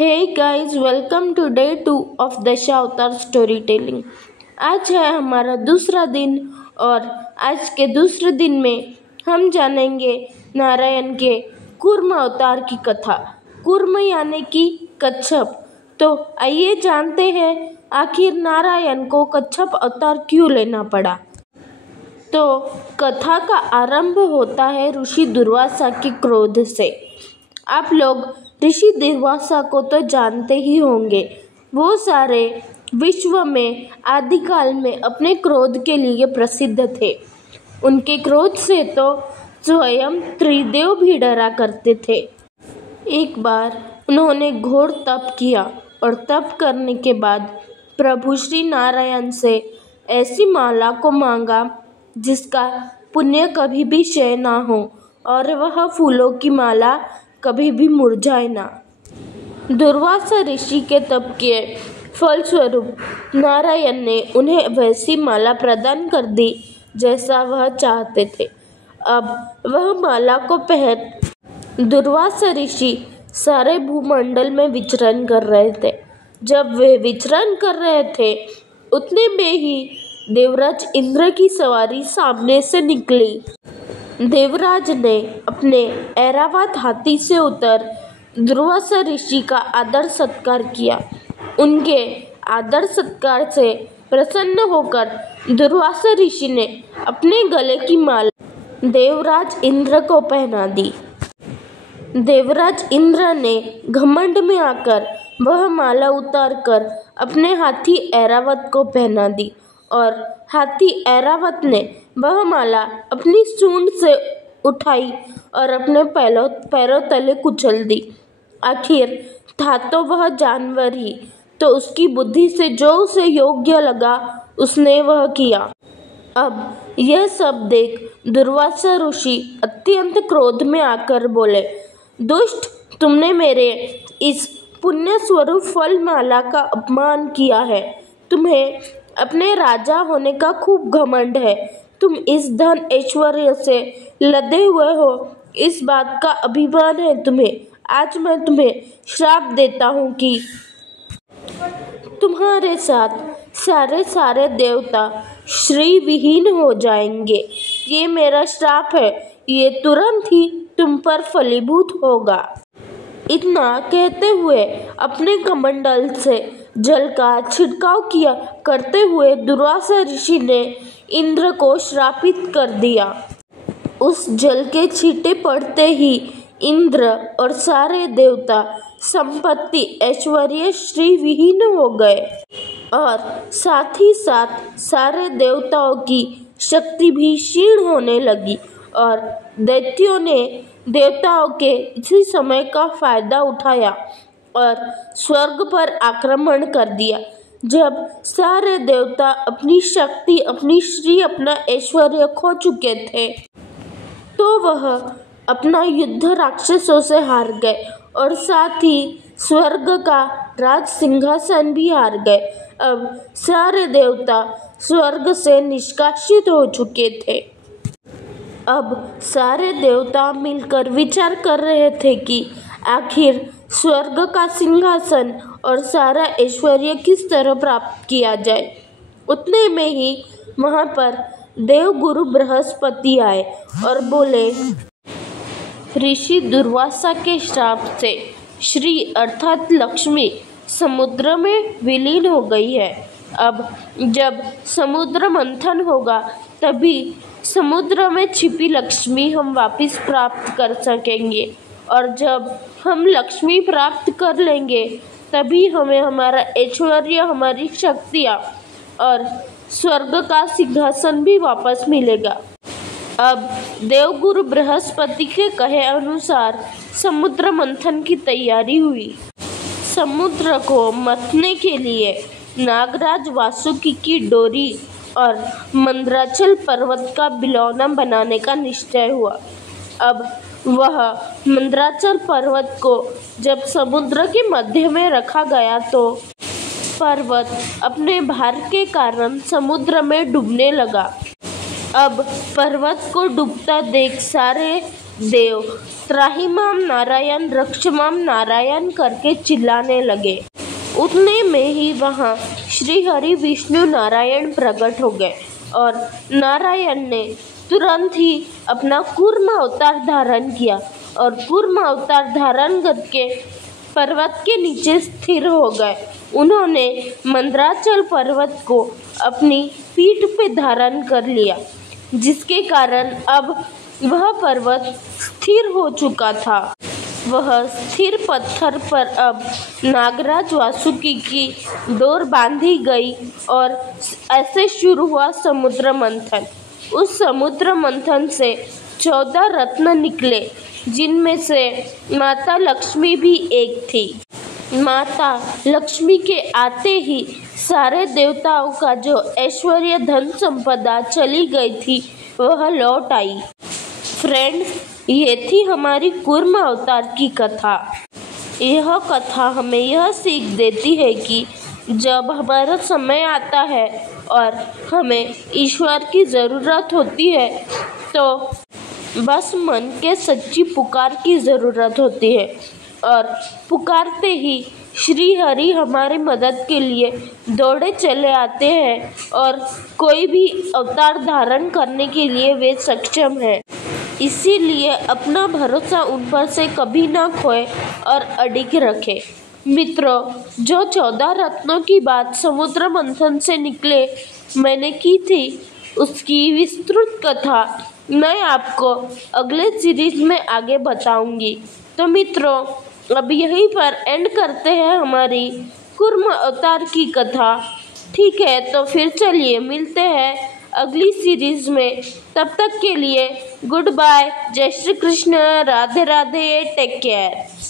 Hey guys, welcome to day 2 of Dashavatar story telling. आज है हमारा दूसरा दिन और आज के दूसरे दिन में हम जानेंगे नारायण के कूर्म अवतार की कथा। कूर्म यानी कि कच्छप। तो आइए जानते हैं आखिर नारायण को कच्छप अवतार क्यों लेना पड़ा। तो कथा का आरंभ होता है ऋषि दुर्वासा के क्रोध से। आप लोग ऋषि दुर्वासा को तो जानते ही होंगे। वो सारे विश्व में आदिकाल में अपने क्रोध के लिए प्रसिद्ध थे। उनके क्रोध से तो स्वयं त्रिदेव भी डरा करते थे। एक बार उन्होंने घोर तप किया और तप करने के बाद प्रभु श्री नारायण से ऐसी माला को मांगा जिसका पुण्य कभी भी क्षय ना हो और वह फूलों की माला कभी भी मुरझाए ना। दुर्वासा ऋषि के तप के फलस्वरूप नारायण ने उन्हें वैसी माला प्रदान कर दी जैसा वह चाहते थे। अब वह माला को पहन दुर्वासा ऋषि सारे भूमंडल में विचरण कर रहे थे। जब वे विचरण कर रहे थे उतने में ही देवराज इंद्र की सवारी सामने से निकली। देवराज ने अपने ऐरावत हाथी से उतर दुर्वासा ऋषि का आदर सत्कार किया। उनके आदर सत्कार से प्रसन्न होकर दुर्वासा ऋषि ने अपने गले की माला देवराज इंद्र को पहना दी। देवराज इंद्र ने घमंड में आकर वह माला उतारकर अपने हाथी ऐरावत को पहना दी और हाथी ऐरावत ने वह माला अपनी सूंड से उठाई और अपने पैरों तले कुचल दी। आखिर था तो वह जानवर ही, तो उसकी बुद्धि से जो उसे योग्य लगा उसने वह किया। अब यह सब देख दुर्वासा ऋषि अत्यंत क्रोध में आकर बोले, दुष्ट, तुमने मेरे इस पुण्य स्वरूप फल माला का अपमान किया है। तुम्हें अपने राजा होने का खूब घमंड है। तुम इस धन ऐश्वर्य से लदे हुए हो, इस बात का अभिमान है तुम्हें। आज मैं तुम्हें श्राप देता हूँ कि तुम्हारे साथ सारे देवता श्री विहीन हो जाएंगे। ये मेरा श्राप है, ये तुरंत ही तुम पर फलीभूत होगा। इतना कहते हुए अपने कमंडल से जल का छिड़काव किया करते हुए दुर्वासा ऋषि ने इंद्र को श्रापित कर दिया। उस जल के छींटे पड़ते ही इंद्र और सारे देवता संपत्ति ऐश्वर्य श्री विहीन हो गए और साथ ही साथ सारे देवताओं की शक्ति भी क्षीण होने लगी और दैत्यों ने देवताओं के इसी समय का फायदा उठाया और स्वर्ग पर आक्रमण कर दिया। जब सारे देवता अपनी शक्ति, अपनी श्री, अपना ऐश्वर्य खो चुके थे तो वह अपना युद्ध राक्षसों से हार गए और साथ ही स्वर्ग का राज सिंहासन भी हार गए। अब सारे देवता स्वर्ग से निष्कासित हो चुके थे। अब सारे देवता मिलकर विचार कर रहे थे कि आखिर स्वर्ग का सिंहासन और सारा ऐश्वर्य किस तरह प्राप्त किया जाए। उतने में ही वहां पर देवगुरु बृहस्पति आए और बोले, ऋषि दुर्वासा के श्राप से श्री अर्थात लक्ष्मी समुद्र में विलीन हो गई है। अब जब समुद्र मंथन होगा तभी समुद्र में छिपी लक्ष्मी हम वापस प्राप्त कर सकेंगे और जब हम लक्ष्मी प्राप्त कर लेंगे तभी हमें हमारा ऐश्वर्य, हमारी शक्तियाँ और स्वर्ग का सिंहासन भी वापस मिलेगा। अब देवगुरु बृहस्पति के कहे अनुसार समुद्र मंथन की तैयारी हुई। समुद्र को मथने के लिए नागराज वासुकी की डोरी और मंद्राचल पर्वत का बिलौना बनाने का निश्चय हुआ। अब वह मंद्राचल पर्वत को जब समुद्र के मध्य में रखा गया तो पर्वत अपने भार के कारण समुद्र में डूबने लगा। अब पर्वत को डूबता देख सारे देव त्राहिमाम नारायण रक्षमाम नारायण करके चिल्लाने लगे। उतने में ही वहाँ श्री हरि विष्णु नारायण प्रकट हो गए और नारायण ने तुरंत ही अपना कूर्म अवतार धारण किया और कूर्म अवतार धारण करके पर्वत के नीचे स्थिर हो गए। उन्होंने मंदराचल पर्वत को अपनी पीठ पे धारण कर लिया, जिसके कारण अब वह पर्वत स्थिर हो चुका था। वह स्थिर पत्थर पर अब नागराज वासुकी की डोर बांधी गई और ऐसे शुरू हुआ समुद्र मंथन। उस समुद्र मंथन से 14 रत्न निकले, जिनमें से माता लक्ष्मी भी एक थी। माता लक्ष्मी के आते ही सारे देवताओं का जो ऐश्वर्य धन संपदा चली गई थी वह लौट आई। फ्रेंड्स, ये थी हमारी कूर्म अवतार की कथा। यह कथा हमें यह सीख देती है कि जब हमारा समय आता है और हमें ईश्वर की ज़रूरत होती है तो बस मन के सच्ची पुकार की ज़रूरत होती है और पुकारते ही श्री हरि हमारी मदद के लिए दौड़े चले आते हैं और कोई भी अवतार धारण करने के लिए वे सक्षम हैं। इसीलिए अपना भरोसा उन पर से कभी ना खोए और अडिग रखें। मित्रों, जो 14 रत्नों की बात समुद्र मंथन से निकले मैंने की थी, उसकी विस्तृत कथा मैं आपको अगले सीरीज में आगे बताऊंगी। तो मित्रों, अब यहीं पर एंड करते हैं हमारी कूर्म अवतार की कथा। ठीक है, तो फिर चलिए मिलते हैं अगली सीरीज में। तब तक के लिए गुड बाय, जय श्री कृष्ण, राधे राधे, टेक केयर।